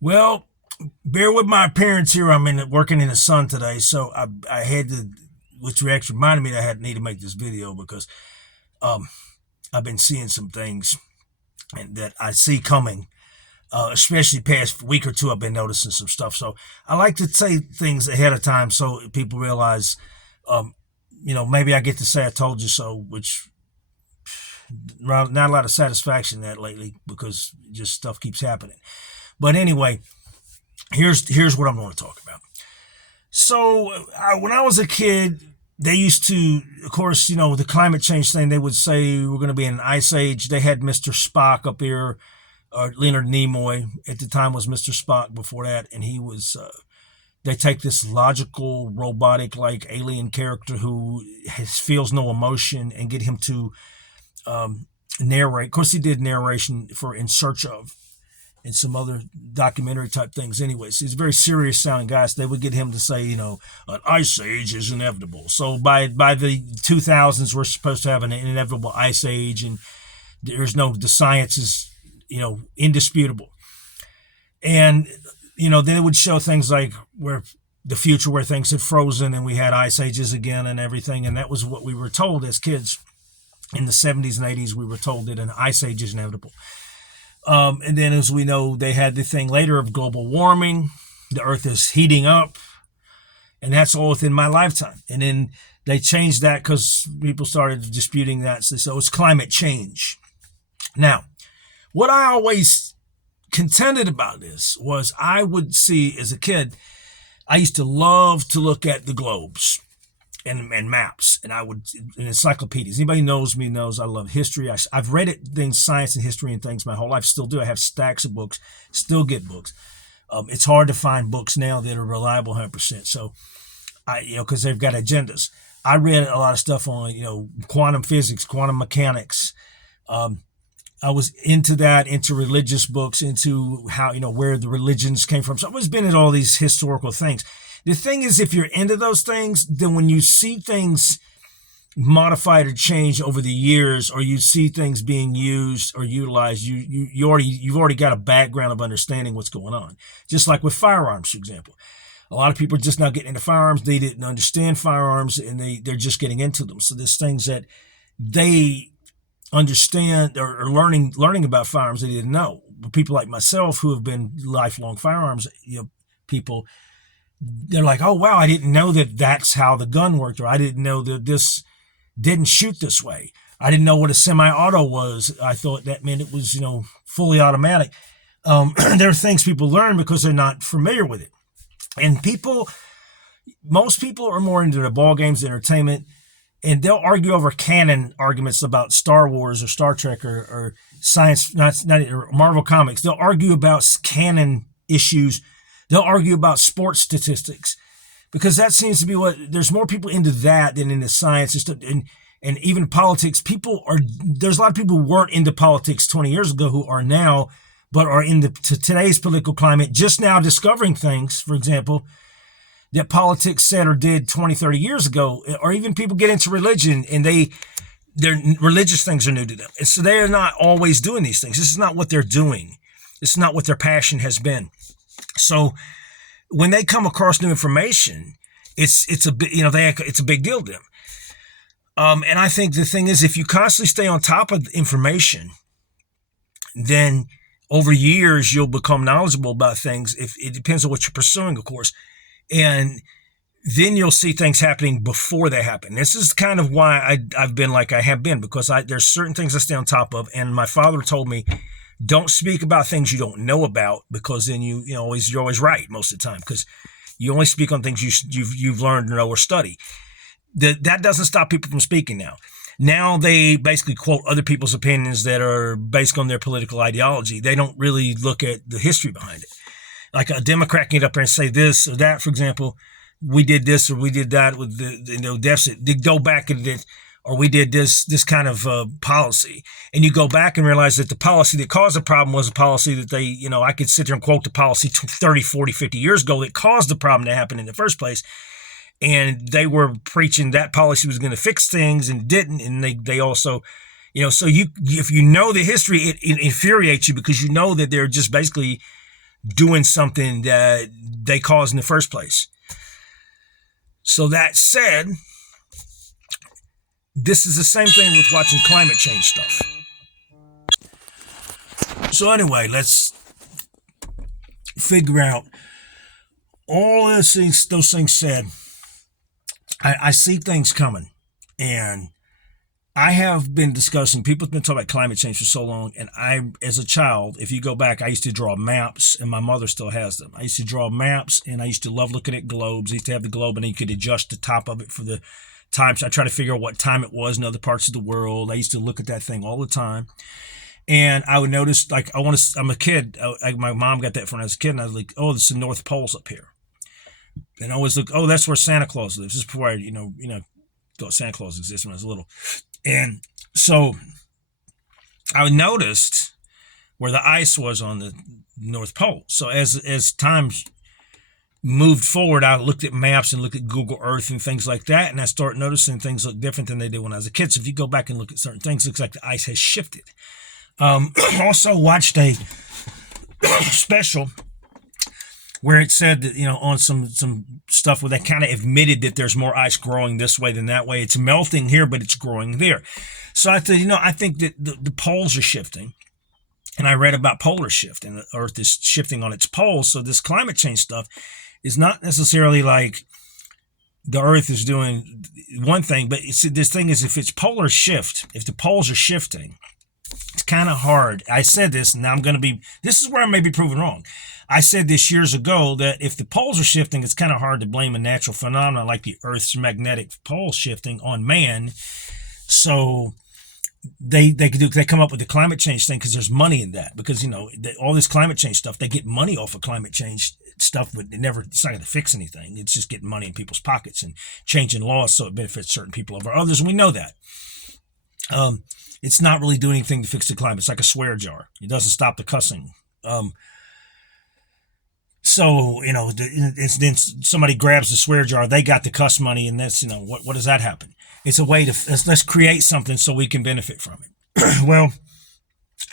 Well, bear with my appearance here. I'm working in the sun today, so I had to, which actually reminded me that I had need to make this video because um I've been seeing some things and that I see coming. Especially past week or two, I've been noticing some stuff. So I like to say things ahead of time so people realize, um, maybe I get to say I told you so, which not a lot of satisfaction in that lately because just stuff keeps happening. But anyway, here's what I'm going to talk about. So when I was a kid, they used to, of course, the climate change thing. They would say we're going to be in an ice age. They had Mr. Spock up here, or Leonard Nimoy at the time was Mr. Spock. Before that, and he was. They take this logical, robotic, like alien character who feels no emotion and get him to narrate. Of course, he did narration for In Search of and some other documentary type things. Anyways, he's a very serious sounding guy. So they would get him to say, an ice age is inevitable. So by the 2000s, we're supposed to have an inevitable ice age, and the science is indisputable. And then it would show things like where the future where things had frozen and we had ice ages again and everything. And that was what we were told as kids in the 70s and 80s. We were told that an ice age is inevitable. And then, as we know, they had the thing later of global warming. The earth is heating up, and that's all within my lifetime. And then they changed that because people started disputing that. So it's climate change. Now, what I always contended about this was I would see as a kid, I used to love to look at the globes and maps, and I would in encyclopedias. Anybody knows me knows I love history. I've read things, science and history and things my whole life. Still do. I have stacks of books. Still get books. It's hard to find books now that are reliable 100%. So because they've got agendas. I read a lot of stuff on quantum physics, quantum mechanics. I was into that, into religious books, into how, where the religions came from. So I've always been into all these historical things. The thing is, if you're into those things, then when you see things modified or changed over the years, or you see things being used or utilized, you've already got a background of understanding what's going on. Just like with firearms, for example. A lot of people are just now getting into firearms. They didn't understand firearms, and they're just getting into them. So there's things that they understand or learning about firearms they didn't know. But people like myself who have been lifelong firearms people, they're like, oh wow, I didn't know that that's how the gun worked, or I didn't know that this didn't shoot this way. I didn't know what a semi-auto was. I thought that meant it was fully automatic. There are things people learn because they're not familiar with it, and most people are more into the ball games, entertainment, and they'll argue over canon arguments about Star Wars or Star Trek or science, not or Marvel Comics. They'll argue about canon issues. They'll argue about sports statistics because that seems to be there's more people into that than into science and even politics. There's a lot of people who weren't into politics 20 years ago who are now, but are in today's political climate just now discovering things, for example, that politics said or did 20, 30 years ago, or even people get into religion and their religious things are new to them. And so they are not always doing these things. This is not what they're doing. This is not what their passion has been. So when they come across new information, it's a big deal to them. And I think the thing is, if you constantly stay on top of information, then over years you'll become knowledgeable about things. If it depends on what you're pursuing, of course, and then you'll see things happening before they happen. This is kind of why I've been like I have been, because there's certain things I stay on top of, and my father told me, don't speak about things you don't know about, because then you're always right most of the time, because you only speak on things you've learned, know, or study. That doesn't stop people from speaking now. Now they basically quote other people's opinions that are based on their political ideology. They don't really look at the history behind it. Like a Democrat can get up there and say this or that, for example, we did this or we did that with the deficit. They go back and did, or we did this kind of policy. And you go back and realize that the policy that caused the problem was a policy that I could sit there and quote the policy 30, 40, 50 years ago that caused the problem to happen in the first place. And they were preaching that policy was going to fix things and didn't. And they also, so if you know the history, it infuriates you because you know that they're just basically doing something that they caused in the first place. So that said, this is the same thing with watching climate change stuff. So anyway, let's figure out all those things said. I see things coming, and I have been discussing, people have been talking about climate change for so long, and I, as a child, if you go back, I used to draw maps, and my mother still has them. I used to draw maps, and I used to love looking at globes. I used to have the globe, and you could adjust the top of it for the times. I try to figure out what time it was in other parts of the world. I used to look at that thing all the time. And I would notice, like, I'm a kid. My mom got that when I was a kid, and I was like, oh, this is the North Pole's up here. And I always look, oh, that's where Santa Claus lives. This is before I, thought Santa Claus existed when I was little. And so I noticed where the ice was on the North Pole. So as time moved forward, I looked at maps and looked at Google Earth and things like that, and I started noticing things look different than they did when I was a kid. So if you go back and look at certain things, it looks like the ice has shifted. Also watched a special where it said that, on some stuff where they kind of admitted that there's more ice growing this way than that way. It's melting here, but it's growing there. So I thought, I think that the poles are shifting. And I read about polar shift, and the Earth is shifting on its poles. So this climate change stuff is not necessarily like the Earth is doing one thing, but this thing is, if it's polar shift, if the poles are shifting, it's kind of hard. I said this, and now this is where I may be proven wrong. I said this years ago, that if the poles are shifting, it's kind of hard to blame a natural phenomenon like the Earth's magnetic pole shifting on man. So they come up with the climate change thing because there's money in that. Because all this climate change stuff, they get money off of climate change stuff, but it's not going to fix anything. It's just getting money in people's pockets and changing laws so it benefits certain people over others, and we know that. It's not really doing anything to fix the climate. It's like a swear jar. It doesn't stop the cussing. So, then somebody grabs the swear jar, they got the cuss money, and that's, what does that happen? It's a way to, let's create something so we can benefit from it. Well,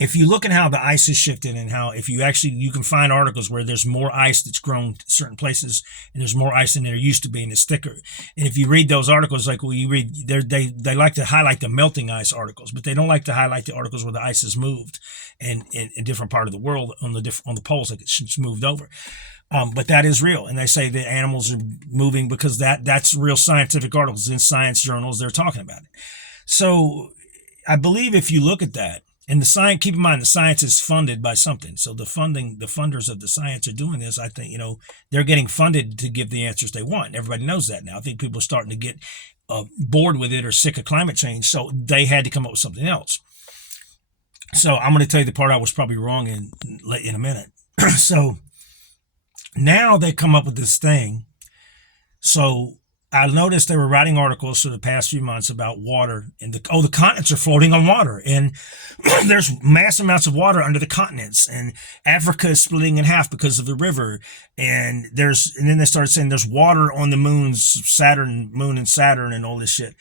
if you look at how the ice is shifted, and how, you can find articles where there's more ice that's grown to certain places, and there's more ice than there used to be, and it's thicker. And if you read those articles, like you read, they like to highlight the melting ice articles, but they don't like to highlight the articles where the ice has moved, and in a different part of the world on the poles, like it's moved over. But that is real, and they say that animals are moving because that's real scientific articles in science journals. They're talking about it. So I believe if you look at that, and keep in mind, the science is funded by something. So the funders of the science are doing this. I think, they're getting funded to give the answers they want. Everybody knows that now. I think people are starting to get bored with it or sick of climate change. So they had to come up with something else. So I'm going to tell you the part I was probably wrong in a minute. So now they come up with this thing. So I noticed they were writing articles for the past few months about water, and the continents are floating on water, and there's mass amounts of water under the continents, and Africa is splitting in half because of the river, and then they started saying there's water on the moon and Saturn and all this shit.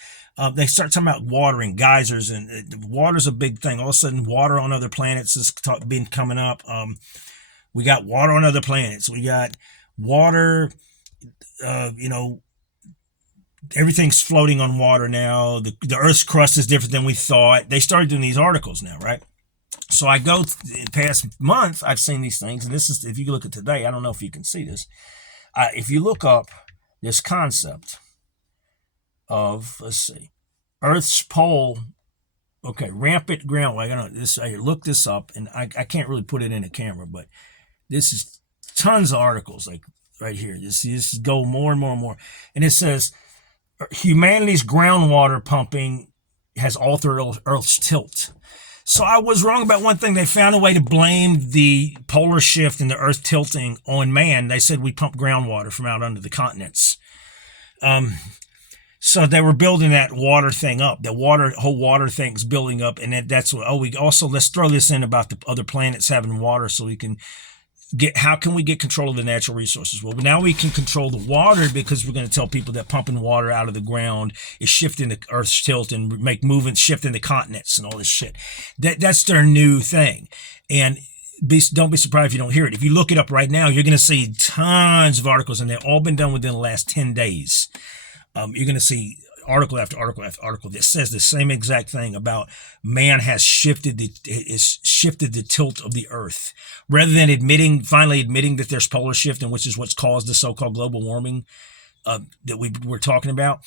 They start talking about water and geysers, and water's a big thing. All of a sudden, water on other planets has been coming up. We got water on other planets. We got water, everything's floating on water now. The Earth's crust is different than we thought. They started doing these articles now, right? So I go to the past month, I've seen these things, and this is, if you look at today, I don't know if you can see this. If you look up this concept of, let's see, Earth's pole, okay, rampant ground. I looked this up, and I can't really put it in a camera, but this is tons of articles, like right here. This go more and more and more. And it says, humanity's groundwater pumping has altered Earth's tilt. So I was wrong about one thing. They found a way to blame the polar shift and the Earth tilting on man. They said we pump groundwater from out under the continents. So they were building that water thing up. The whole water thing's building up, and that's what. Let's throw this in about the other planets having water, so we can how can we get control of the natural resources? Well, now we can control the water, because we're going to tell people that pumping water out of the ground is shifting the Earth's tilt and make movements, shifting the continents and all this shit. That's their new thing. And don't be surprised if you don't hear it. If you look it up right now, you're going to see tons of articles, and they've all been done within the last 10 days. You're going to see article after article after article that says the same exact thing about man has shifted the tilt of the earth. Rather than finally admitting that there's polar shift, and which is what's caused the so-called global warming that we're talking about.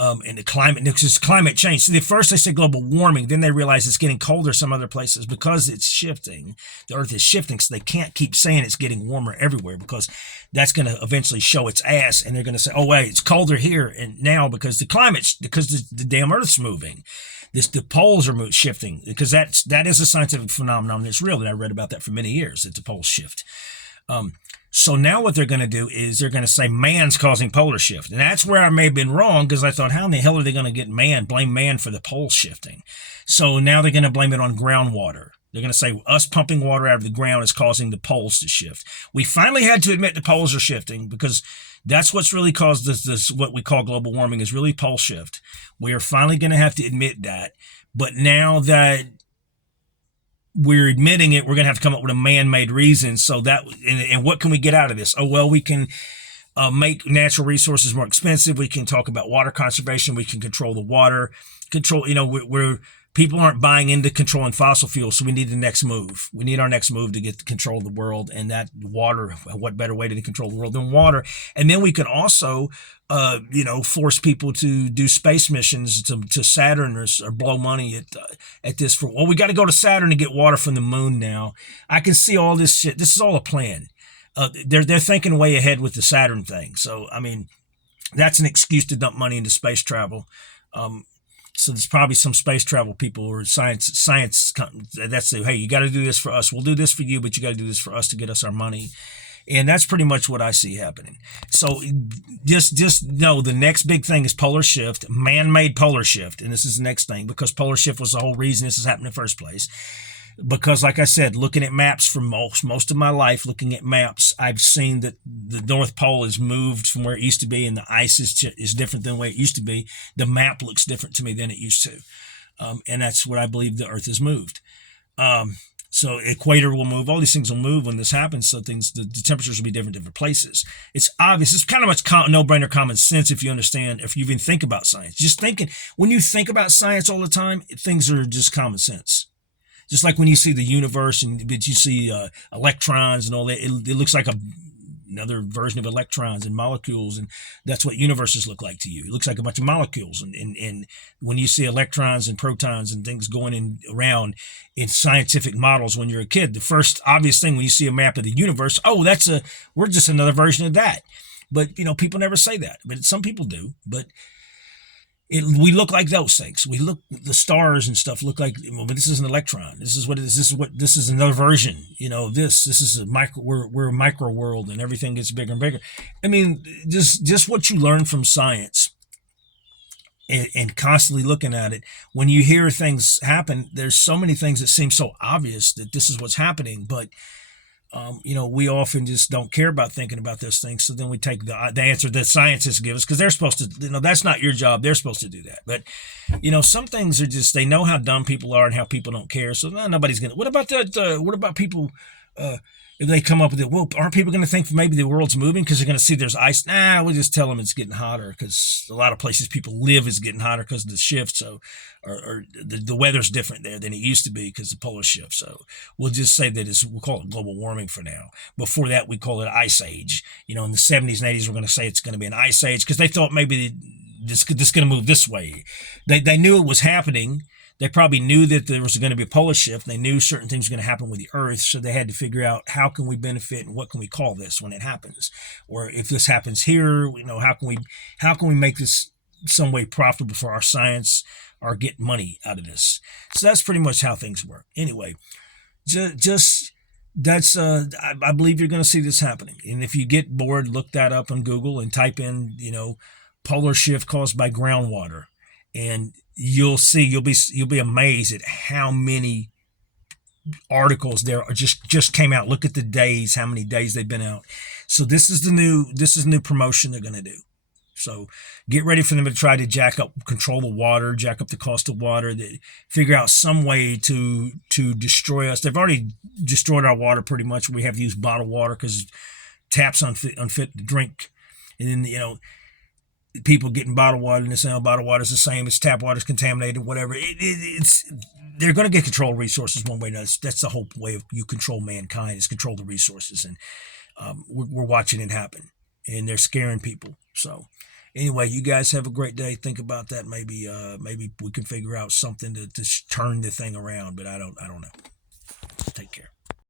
And the climate, this is climate change. So at first they said global warming, then they realize it's getting colder some other places because it's shifting. The earth is shifting, so they can't keep saying it's getting warmer everywhere because that's going to eventually show its ass, and they're going to say, oh wait, it's colder here and now because the damn earth's moving. The poles are shifting because that is a scientific phenomenon that's real, and I read about that for many years, that the poles shift. So now what they're going to do is they're going to say man's causing polar shift. And that's where I may have been wrong, because I thought, how in the hell are they going to blame man for the pole shifting? So now they're going to blame it on groundwater. They're going to say us pumping water out of the ground is causing the poles to shift. We finally had to admit the poles are shifting, because that's what's really caused this what we call global warming, is really pole shift. We are finally going to have to admit that. But now that we're admitting it, we're going to have to come up with a man-made reason. So that, and what can we get out of this? Oh, well, we can make natural resources more expensive. We can talk about water conservation. We can control the water. People aren't buying into controlling fossil fuels, so we need the next move. We need our next move to get to control the world, and that water, what better way to control the world than water? And then we can also, force people to do space missions to Saturn or blow money at this. We got to go to Saturn to get water from the moon now. I can see all this shit. This is all a plan. They're thinking way ahead with the Saturn thing. So, I mean, that's an excuse to dump money into space travel. So there's probably some space travel people or science that say, hey, you got to do this for us. We'll do this for you, but you got to do this for us to get us our money. And that's pretty much what I see happening. So just know the next big thing is polar shift, man-made polar shift. And this is the next thing, because polar shift was the whole reason this is happening in the first place. Because like I said, looking at maps for most of my life, looking at maps, I've seen that the North Pole is moved from where it used to be, and the ice is different than the way it used to be. The map looks different to me than it used to. And that's what I believe the Earth has moved. So equator will move. All these things will move when this happens. So the temperatures will be different places. It's obvious. It's kind of much no-brainer common sense if you understand, if you even think about science. Just thinking, when you think about science all the time, things are just common sense. Just like when you see the universe and you see electrons and all that, it looks like another version of electrons and molecules, and that's what universes look like to you. It looks like a bunch of molecules, and when you see electrons and protons and things going around in scientific models when you're a kid, the first obvious thing when you see a map of the universe, oh, we're just another version of that. But people never say that, but some people do. But we look like those things. The stars and stuff look like, but this is an electron. This is what it is. This is another version. This is a micro, we're a micro world, and everything gets bigger and bigger. I mean, just what you learn from science and constantly looking at it, when you hear things happen, there's so many things that seem so obvious that this is what's happening, but we often just don't care about thinking about those things. So then we take the answer that scientists give us, because they're supposed to, that's not your job. They're supposed to do that. But, some things are just, they know how dumb people are and how people don't care. So nobody's going to, what about that? What about people, if they come up with it, well, aren't people going to think maybe the world's moving because they're going to see there's ice? Nah, we'll just tell them it's getting hotter, because a lot of places people live is getting hotter because of the shift. So, or the weather's different there than it used to be because of the polar shift. So we'll just say that we'll call it global warming for now. Before that, we call it ice age. In the 70s and 80s, we're going to say it's going to be an ice age because they thought maybe this going to move this way. They knew it was happening. They probably knew that there was going to be a polar shift. They knew certain things were going to happen with the Earth, so they had to figure out how can we benefit and what can we call this when it happens, or if this happens here, how can we make this some way profitable for our science or get money out of this. So that's pretty much how things work. Anyway, just that's I believe you're going to see this happening, and if you get bored, look that up on Google and type in polar shift caused by groundwater, and you'll be amazed at how many articles there are just came out. Look at the days, how many days they've been out. So this is the new promotion they're going to do. So get ready for them to try to control the water, jack up the cost of water, figure out some way to destroy us. They've already destroyed our water pretty much. We have to use bottled water because taps unfit to drink. And then, people getting bottled water and they're saying bottled water is the same as tap water is contaminated, whatever. It's they're going to get control of resources one way or another. That's the whole way of you control mankind, is control the resources. And we're watching it happen, and they're scaring people. So anyway, you guys have a great day. Think about that. Maybe we can figure out something to turn the thing around, but I don't know. Take care.